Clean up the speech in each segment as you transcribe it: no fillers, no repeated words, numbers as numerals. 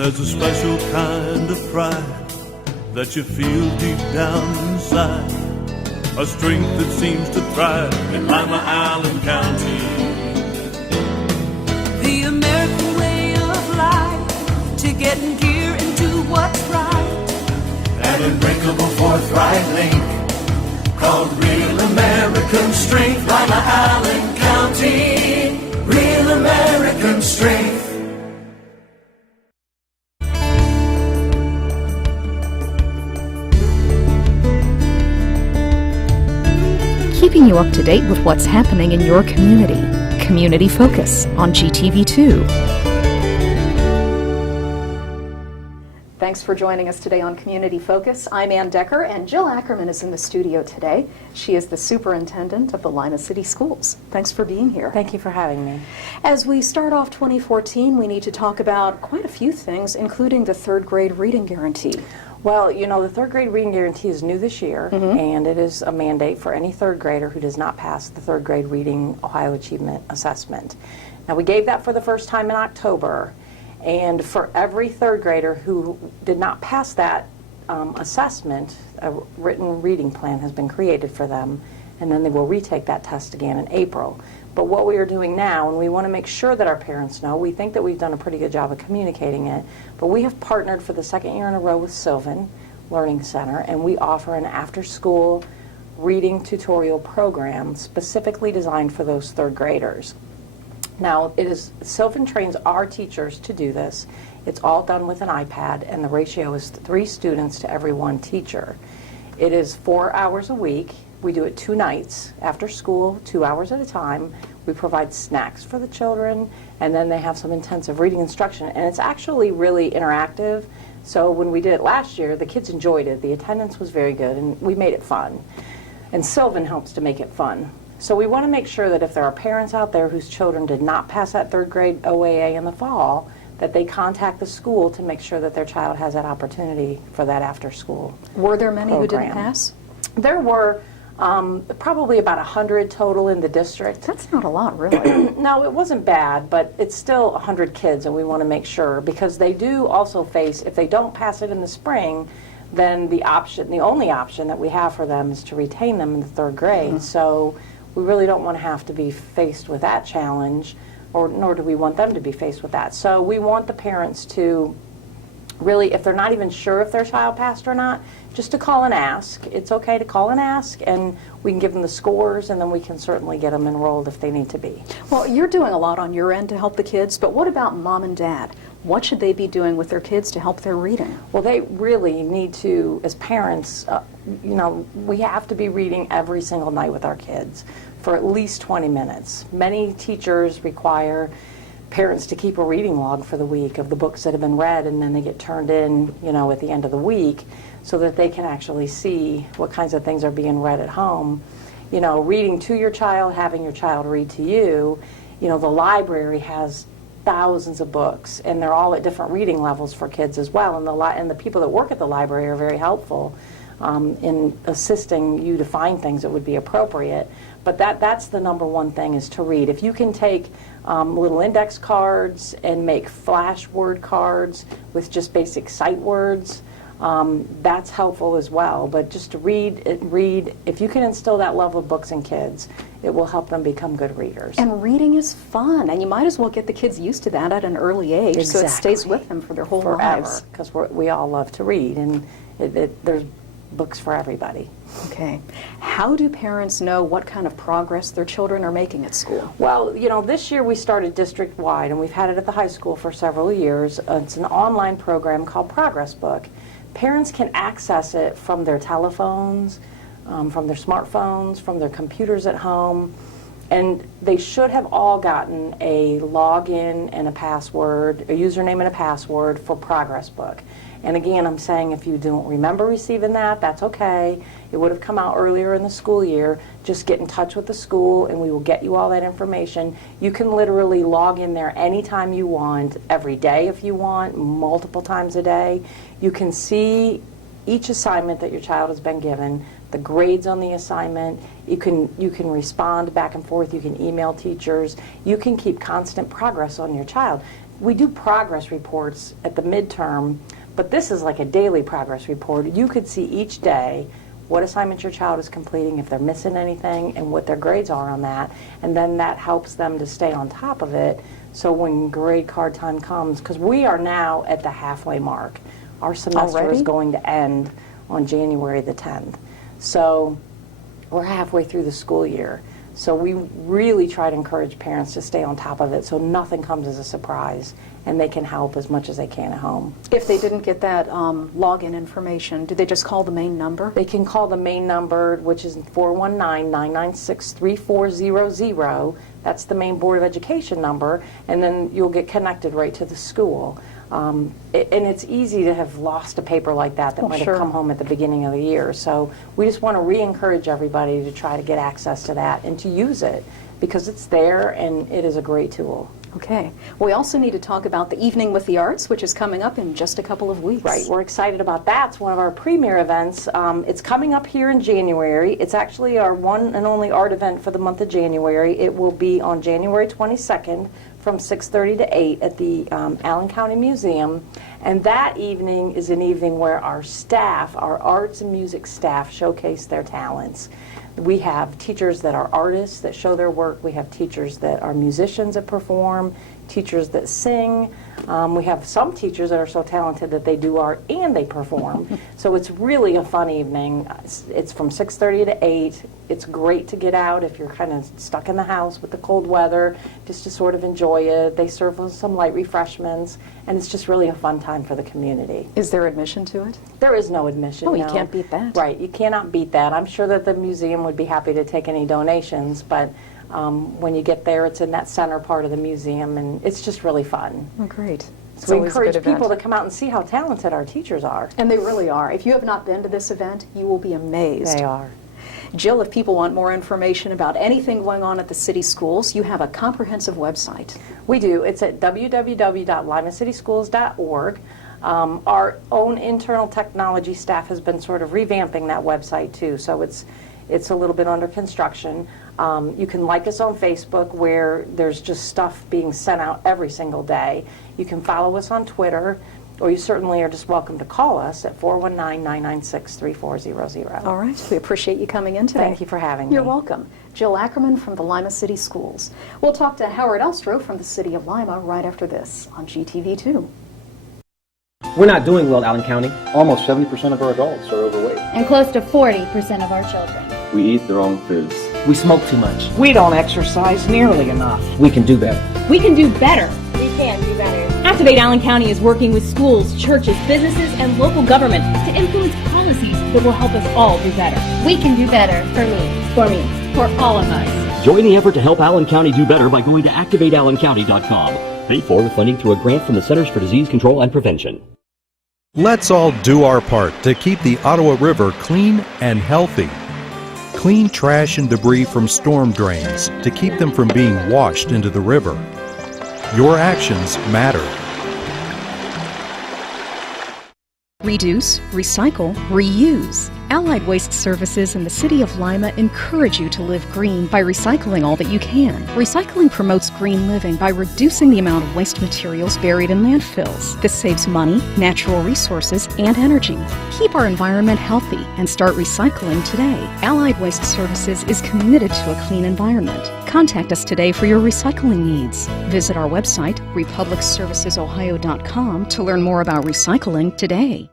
There's a special kind of pride that you feel deep down inside, a strength that seems to thrive in Lima, Allen County. The American way of life, to get in gear and do what's right. An unbreakable forthright link called real American strength. Lima, Allen County, real American strength. Keeping you up to date with what's happening in your community. Community Focus on GTV2. Thanks for joining us today on Community Focus. I'm Ann Decker, and Jill Ackerman is in the studio today. She is the superintendent of the Lima City Schools. Thanks for being here. Thank you for having me. As we start off 2014, we need to talk about quite a few things, including the third grade reading guarantee. Well, you know, the third grade reading guarantee is new this year, and it is a mandate for any third grader who does not pass the third grade reading Ohio Achievement Assessment. Now, we gave that for the first time in October, and for every third grader who did not pass that assessment, a written reading plan has been created for them, and then they will retake that test again in April. But what we are doing now, and we want to make sure that our parents know, we think that we've done a pretty good job of communicating it, but we have partnered for the second year in a row with Sylvan Learning Center, and we offer an after-school reading tutorial program specifically designed for those third graders. Now, Sylvan trains our teachers to do this. It's all done with an iPad, and the ratio is 3 students to every 1 teacher. It is 4 hours a week. We do it 2 nights after school, 2 hours at a time. We provide snacks for the children, and then they have some intensive reading instruction. And it's actually really interactive. So when we did it last year, the kids enjoyed it. The attendance was very good, and we made it fun. And Sylvan helps to make it fun. So we want to make sure that if there are parents out there whose children did not pass that third grade OAA in the fall, that they contact the school to make sure that their child has that opportunity for that after school. Were there many program. who didn't pass? There were probably about 100 total in the district. That's not a lot, really. No, it wasn't bad, but it's still 100 kids, and we want to make sure, because they do also face, if they don't pass it in the spring, then the only option that we have for them is to retain them in the third grade. So we really don't want to have to be faced with that challenge, nor do we want them to be faced with that. So we want the parents to really, if they're not even sure if their child passed or not, just to call and ask. It's okay to call and ask, and we can give them the scores, and then we can certainly get them enrolled if they need to be. Well, you're doing a lot on your end to help the kids, but what about mom and dad? What should they be doing with their kids to help their reading? Well, they really need to, as parents, you know, we have to be reading every single night with our kids for at least 20 minutes. Many teachers require parents to keep a reading log for the week of the books that have been read, and then they get turned in, you know, at the end of the week so that they can actually see what kinds of things are being read at home. You know, reading to your child, having your child read to you. You know, the library has thousands of books, and they're all at different reading levels for kids as well, and the people that work at the library are very helpful in assisting you to find things that would be appropriate. But that's the number one thing, is to read. If you can take little index cards and make flash word cards with just basic sight words, that's helpful as well. But just to read, if you can instill that love of books in kids, it will help them become good readers. And reading is fun, and you might as well get the kids used to that at an early age. Exactly. So it stays with them for their whole lives. Because we all love to read, and there's books for everybody. Okay. How do parents know what kind of progress their children are making at school? Well, you know, this year we started district-wide, and we've had it at the high school for several years. It's an online program called Progress Book. Parents can access it from their telephones, from their smartphones, from their computers at home, and they should have all gotten a login and a password, a username and a password for Progress Book. And again, I'm saying if you don't remember receiving that, that's okay. It would have come out earlier in the school year. Just get in touch with the school, and we will get you all that information. You can literally log in there anytime you want, every day if you want, multiple times a day. You can see each assignment that your child has been given, the grades on the assignment. You can respond back and forth. You can email teachers. You can keep constant progress on your child. we do progress reports at the midterm, but this is like a daily progress report. You could see each day what assignment your child is completing, if they're missing anything, and what their grades are on that. And then that helps them to stay on top of it. So when grade card time comes, because we are now at the halfway mark. Our semester Already? is going to end on January the 10th. So we're halfway through the school year. So we really try to encourage parents to stay on top of it so nothing comes as a surprise and they can help as much as they can at home. If they didn't get that login information, do they just call the main number? They can call the main number, which is 419-996-3400. That's the main Board of Education number, and then you'll get connected right to the school. And it's easy to have lost a paper like that might sure. have come home at the beginning of the year. So we just want to re-encourage everybody to try to get access to that and to use it because it's there and it is a great tool. Okay. We also need to talk about the Evening with the Arts, which is coming up in just a couple of weeks. Right, we're excited about that. It's one of our premier events. It's coming up here in January. It's actually our one and only art event for the month of January. It will be on January 22nd from 6:30 to 8 at the Allen County Museum. And that evening is an evening where our staff, our arts and music staff, showcase their talents. We have teachers that are artists that show their work. We have teachers that are musicians that perform, teachers that sing. We have some teachers that are so talented that they do art and they perform. So it's really a fun evening. It's from 6:30 to 8. It's great to get out if you're kind of stuck in the house with the cold weather, just to sort of enjoy it. They serve some light refreshments, and it's just really a fun time for the community. Is there admission to it? There is no admission. Oh, you no. can't beat that. Right, you cannot beat that. I'm sure that the museum would be happy to take any donations, but when you get there, it's in that center part of the museum, and it's just really fun. Oh, great. So we encourage people to come out and see how talented our teachers are. And they really are. If you have not been to this event, you will be amazed. They are. Jill, if people want more information about anything going on at the city schools, you have a comprehensive website. We do. It's at www.limacityschools.org. Our own internal technology staff has been sort of revamping that website too, so it's a little bit under construction. You can like us on Facebook where there's just stuff being sent out every single day. You can follow us on Twitter, or you certainly are just welcome to call us at 419-996-3400. All right. We appreciate you coming in today. Thank you for having me. You're welcome. Jill Ackerman from the Lima City Schools. We'll talk to Howard Elstro from the City of Lima right after this on GTV2. We're not doing well, Allen County. Almost 70% of our adults are overweight. And close to 40% of our children. We eat the wrong foods. We smoke too much. We don't exercise nearly enough. We can do better. We can do better. We can do better. Activate Allen County is working with schools, churches, businesses, and local government to influence policies that will help us all do better. We can do better for me. For me. For all of us. Join the effort to help Allen County do better by going to activateallencounty.com. Paid for with funding through a grant from the Centers for Disease Control and Prevention. Let's all do our part to keep the Ottawa River clean and healthy. Clean trash and debris from storm drains to keep them from being washed into the river. Your actions matter. Reduce, recycle, reuse. Allied Waste Services and the City of Lima encourage you to live green by recycling all that you can. Recycling promotes green living by reducing the amount of waste materials buried in landfills. This saves money, natural resources, and energy. Keep our environment healthy and start recycling today. Allied Waste Services is committed to a clean environment. Contact us today for your recycling needs. Visit our website, republicservicesohio.com, to learn more about recycling today.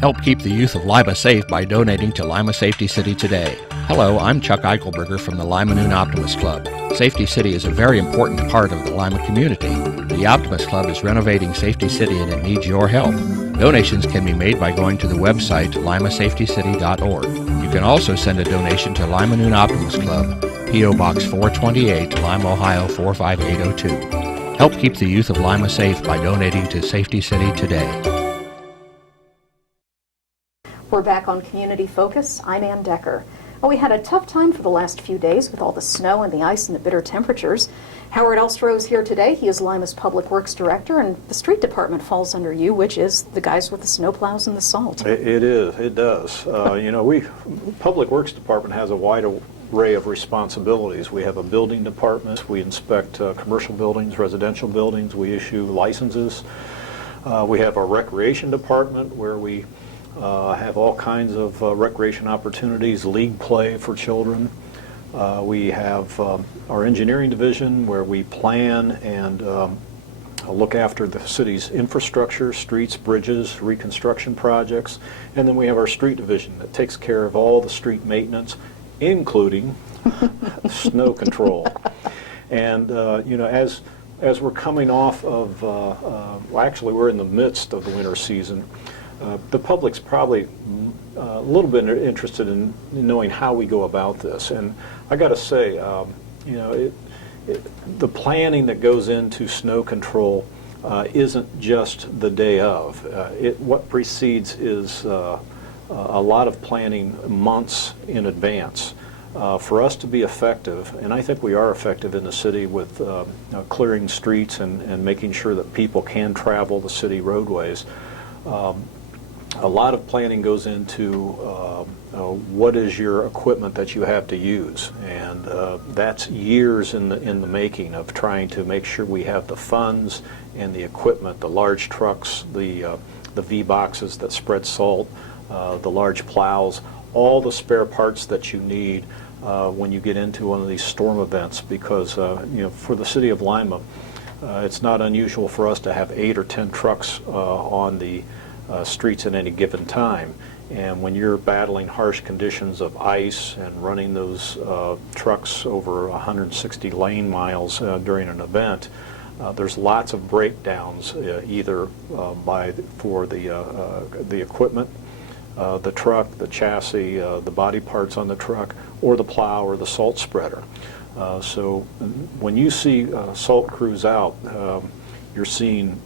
Help keep the youth of Lima safe by donating to Lima Safety City today. Hello, I'm Chuck Eichelberger from the Lima Noon Optimist Club. Safety City is a very important part of the Lima community. The Optimist Club is renovating Safety City and it needs your help. Donations can be made by going to the website limasafetycity.org. You can also send a donation to Lima Noon Optimist Club, P.O. Box 428, Lima, Ohio 45802. Help keep the youth of Lima safe by donating to Safety City today. We're back on Community Focus. I'm Ann Decker. Well, we had a tough time for the last few days with all the snow and the ice and the bitter temperatures. Howard Elstro is here today. He is Lima's Public Works Director, and the street department falls under you, which is the guys with the snowplows and the salt. It does. You know, Public Works Department has a wide array of responsibilities. We have a building department. We inspect commercial buildings, residential buildings. We issue licenses. We have our recreation department where we have all kinds of recreation opportunities, league play for children. We have our engineering division where we plan and look after the city's infrastructure, streets, bridges, reconstruction projects. And then we have our street division that takes care of all the street maintenance, including snow control. And you know, as we're coming off of, well, actually we're in the midst of the winter season, the public's probably a little bit interested in knowing how we go about this. And I got to say, you know, the planning that goes into snow control isn't just the day of. What precedes is a lot of planning months in advance. For us to be effective, and I think we are effective in the city with clearing streets and making sure that people can travel the city roadways, a lot of planning goes into what is your equipment that you have to use, and that's years in the making of trying to make sure we have the funds and the equipment, the large trucks, the V-boxes that spread salt, the large plows, all the spare parts that you need when you get into one of these storm events, because you know, for the city of Lima, it's not unusual for us to have 8 or 10 trucks on the streets at any given time. And when you're battling harsh conditions of ice and running those trucks over 160 lane miles during an event, there's lots of breakdowns, either for the equipment, the truck, the chassis, the body parts on the truck, or the plow or the salt spreader. So when you see salt crews out, you're seeing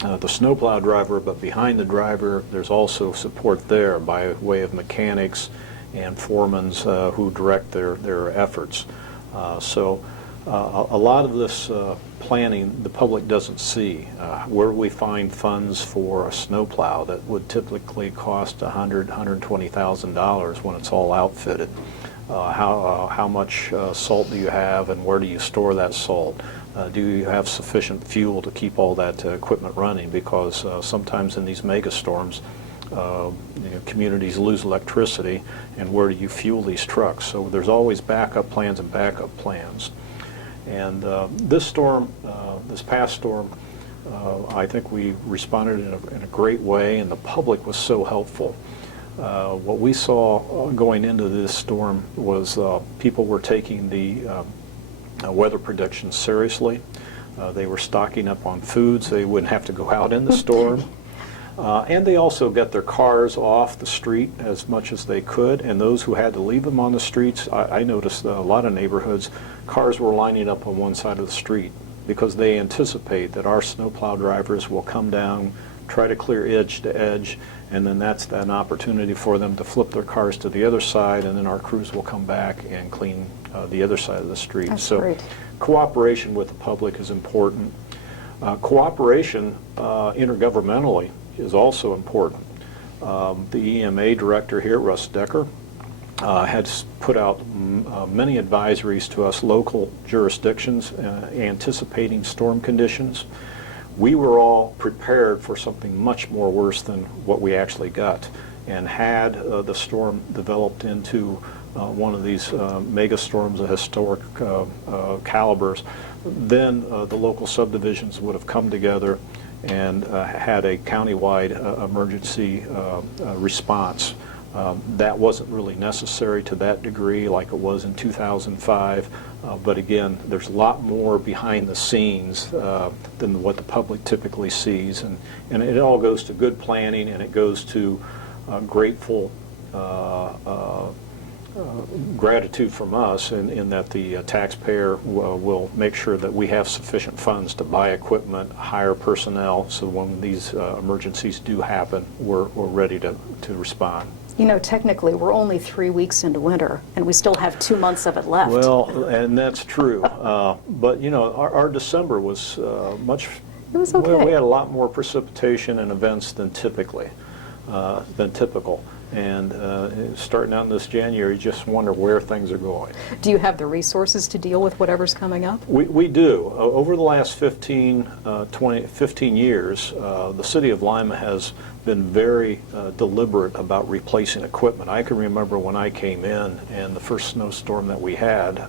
the snowplow driver, but behind the driver there's also support there by way of mechanics and foremen who direct their efforts. So a lot of this planning the public doesn't see. Where we find funds for a snowplow that would typically cost $120,000 when it's all outfitted. How much salt do you have, and where do you store that salt? Do you have sufficient fuel to keep all that equipment running? Because sometimes in these mega storms, you know, communities lose electricity, and where do you fuel these trucks? So there's always backup plans and backup plans. And this storm, this past storm, I think we responded in a great way, and the public was so helpful. What we saw going into this storm was people were taking the weather predictions seriously. They were stocking up on foods. They wouldn't have to go out in the storm. And they also got their cars off the street as much as they could, and those who had to leave them on the streets, I noticed a lot of neighborhoods, cars were lining up on one side of the street because they anticipate that our snowplow drivers will come down, try to clear edge to edge, and then that's an opportunity for them to flip their cars to the other side, and then our crews will come back and clean the other side of the street. That's so great. Cooperation with the public is important. Cooperation intergovernmentally is also important. The EMA director here, Russ Decker, had put out many advisories to us local jurisdictions anticipating storm conditions. We were all prepared for something much more worse than what we actually got. And had the storm developed into one of these mega storms of historic calibers, then the local subdivisions would have come together and had a countywide emergency response. That wasn't really necessary to that degree like it was in 2005, but again, there's a lot more behind the scenes than what the public typically sees, and it all goes to good planning, and it goes to grateful gratitude from us in that the taxpayer will make sure that we have sufficient funds to buy equipment, hire personnel, so when these emergencies do happen, we're ready to respond. You know, technically, we're only 3 weeks into winter, and we still have 2 months of it left. Well, and that's true. But, you know, our December was much... It was okay. Well, we had a lot more precipitation and events than typical. And starting out in this January, you just wonder where things are going. Do you have the resources to deal with whatever's coming up? We do. Over the last 15 years, the city of Lima has been very deliberate about replacing equipment. I can remember when I came in and the first snowstorm that we had,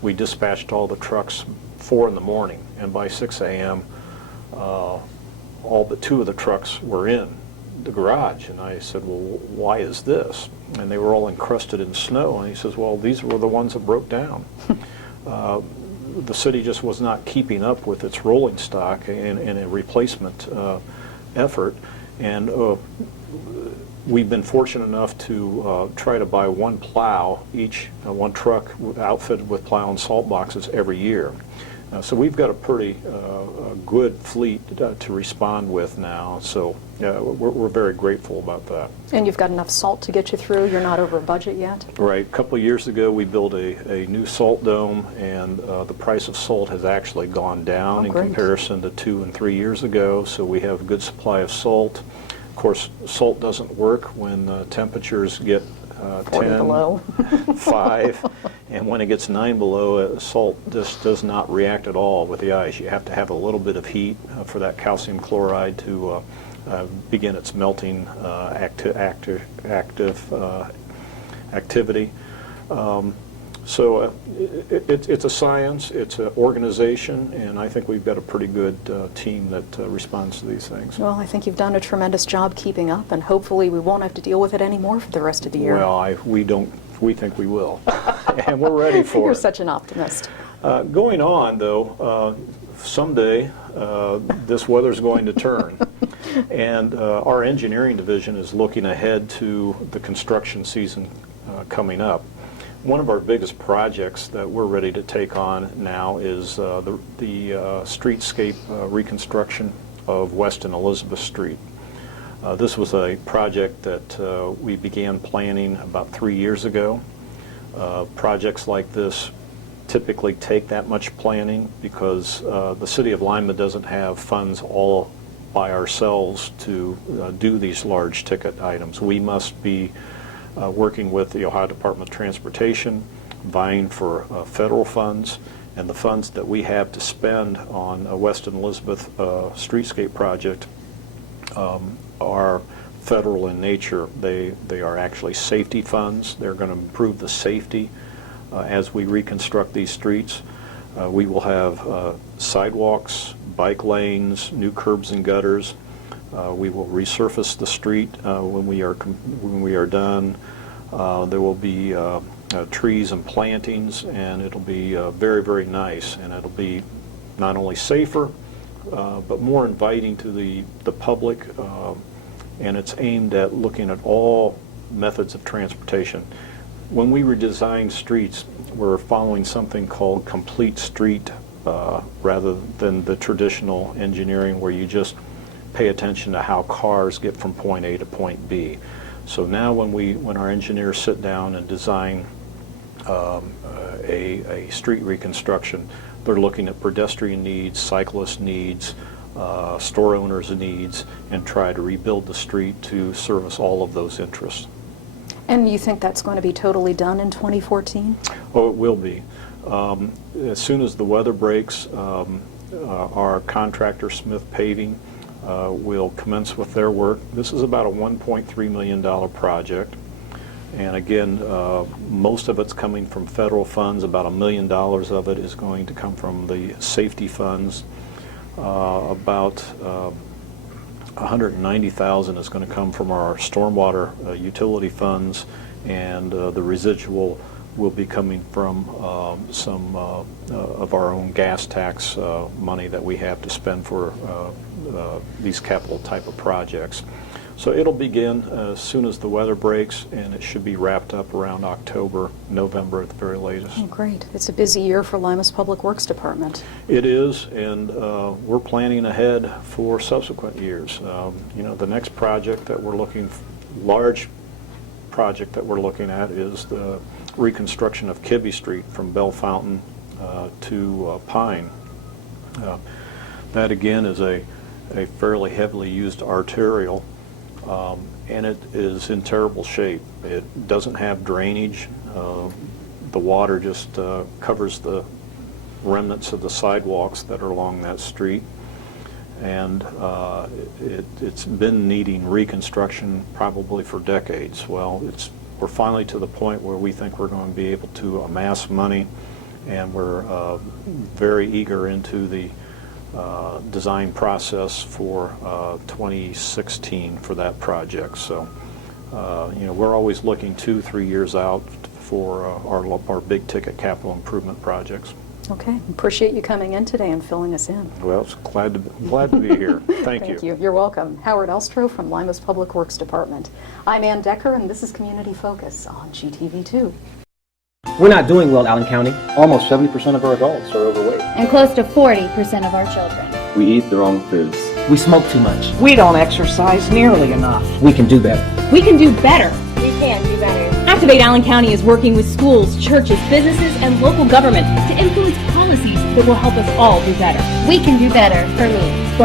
we dispatched all the trucks 4 in the morning, and by 6 a.m. All but 2 of the trucks were in the garage. And I said, well, why is this? And they were all encrusted in snow. And he says, well, these were the ones that broke down. The city just was not keeping up with its rolling stock in a replacement effort. And we've been fortunate enough to try to buy one plow, one truck outfitted with plow and salt boxes every year. So we've got a pretty good fleet to respond with now, so we're very grateful about that. And you've got enough salt to get you through? You're not over budget yet? Right. A couple of years ago we built a new salt dome, and the price of salt has actually gone down in comparison to 2 and 3 years ago, so we have a good supply of salt. Of course, salt doesn't work when temperatures get 10 below. 5, and when it gets 9 below, salt just does not react at all with the ice. You have to have a little bit of heat for that calcium chloride to begin its melting activity. So it's a science, it's an organization, and I think we've got a pretty good team that responds to these things. Well, I think you've done a tremendous job keeping up, and hopefully we won't have to deal with it anymore for the rest of the year. Well, we think we will, and we're ready for it. You're such an optimist. Going on, though, someday this weather's going to turn, and our engineering division is looking ahead to the construction season coming up. One of our biggest projects that we're ready to take on now is the streetscape reconstruction of West and Elizabeth Street. This was a project that we began planning about 3 years ago. Projects like this typically take that much planning because the city of Lima doesn't have funds all by ourselves to do these large ticket items. We must be working with the Ohio Department of Transportation, vying for federal funds, and the funds that we have to spend on West and Elizabeth streetscape project are federal in nature. They are actually safety funds. They're going to improve the safety as we reconstruct these streets. We will have sidewalks, bike lanes, new curbs and gutters. We will resurface the street when we are done. There will be trees and plantings, and it'll be very, very nice, and it'll be not only safer but more inviting to the public, and it's aimed at looking at all methods of transportation. When we redesign streets, we're following something called complete street rather than the traditional engineering where you just pay attention to how cars get from point A to point B. So now when our engineers sit down and design a street reconstruction, they're looking at pedestrian needs, cyclist needs, store owners' needs, and try to rebuild the street to service all of those interests. And you think that's going to be totally done in 2014? Oh, it will be. As soon as the weather breaks, our contractor, Smith Paving, will commence with their work. This is about a $1.3 million project. And again, most of it's coming from federal funds. About $1 million of it is going to come from the safety funds. About $190,000 is going to come from our stormwater utility funds, and the residual will be coming from some of our own gas tax money that we have to spend for these capital type of projects. So it'll begin as soon as the weather breaks, and it should be wrapped up around October, November at the very latest. Oh, great. It's a busy year for Lima's Public Works Department. It is, and we're planning ahead for subsequent years. You know, the next project that we're large project that we're looking at is the reconstruction of Kibbe Street from Bell Fountain to Pine. That again is a fairly heavily used arterial and it is in terrible shape. It doesn't have drainage. The water just covers the remnants of the sidewalks that are along that street, and it's been needing reconstruction probably for decades. Well, we're finally to the point where we think we're going to be able to amass money, and we're very eager into the design process for 2016 for that project. So, we're always looking 2-3 years out for our big ticket capital improvement projects. Okay, appreciate you coming in today and filling us in. Well, it's glad to be here. Thank you. Thank you. You're welcome. Howard Elstro from Lima's Public Works Department. I'm Ann Decker, and this is Community Focus on GTV2. We're not doing well, Allen County. Almost 70% of our adults are overweight. And close to 40% of our children. We eat the wrong foods. We smoke too much. We don't exercise nearly enough. We can do better. We can do better. We can do better. Activate Allen County is working with schools, churches, businesses, and local government to influence policies that will help us all do better. We can do better for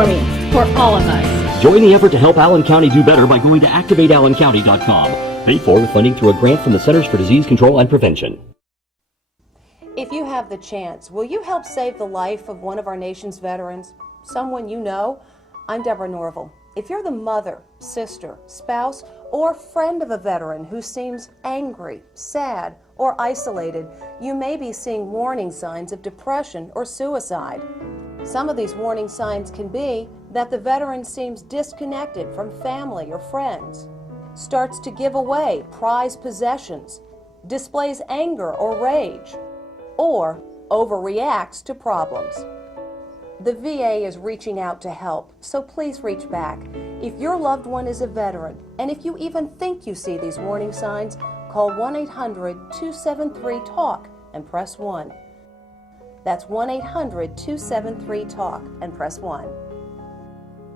me. For all of us. Join the effort to help Allen County do better by going to activateallencounty.com. Paid for with funding through a grant from the Centers for Disease Control and Prevention. If you have the chance, will you help save the life of one of our nation's veterans? Someone you know? I'm Deborah Norville. If you're the mother, sister, spouse, or friend of a veteran who seems angry, sad, or isolated, you may be seeing warning signs of depression or suicide. Some of these warning signs can be that the veteran seems disconnected from family or friends, starts to give away prized possessions, displays anger or rage, or overreacts to problems. The VA is reaching out to help, so please reach back. If your loved one is a veteran, and if you even think you see these warning signs, call 1-800-273-TALK and press 1. That's 1-800-273-TALK and press 1.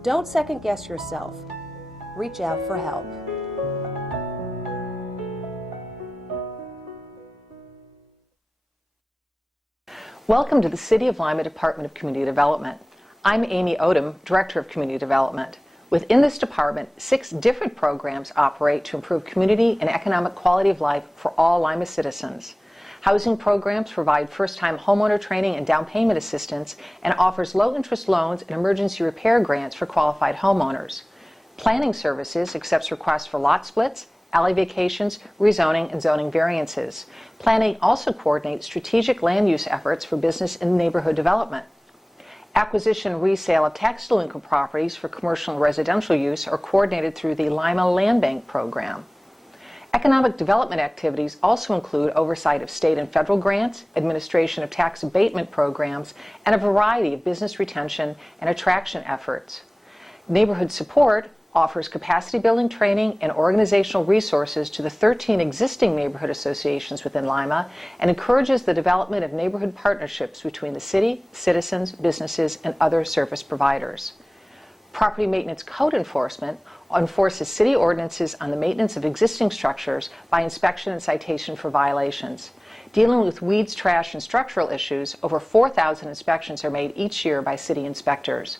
Don't second guess yourself. Reach out for help. Welcome to the City of Lima Department of Community Development. I'm Amy Odom, Director of Community Development. Within this department, 6 different programs operate to improve community and economic quality of life for all Lima citizens. Housing programs provide first-time homeowner training and down payment assistance and offers low-interest loans and emergency repair grants for qualified homeowners. Planning Services accepts requests for lot splits, alley vacations, rezoning, and zoning variances. Planning also coordinates strategic land use efforts for business and neighborhood development. Acquisition and resale of tax delinquent properties for commercial and residential use are coordinated through the Lima Land Bank program. Economic development activities also include oversight of state and federal grants, administration of tax abatement programs, and a variety of business retention and attraction efforts. Neighborhood support offers capacity building training and organizational resources to the 13 existing neighborhood associations within Lima and encourages the development of neighborhood partnerships between the city, citizens, businesses, and other service providers. Property Maintenance Code Enforcement enforces city ordinances on the maintenance of existing structures by inspection and citation for violations. Dealing with weeds, trash, and structural issues, over 4,000 inspections are made each year by city inspectors.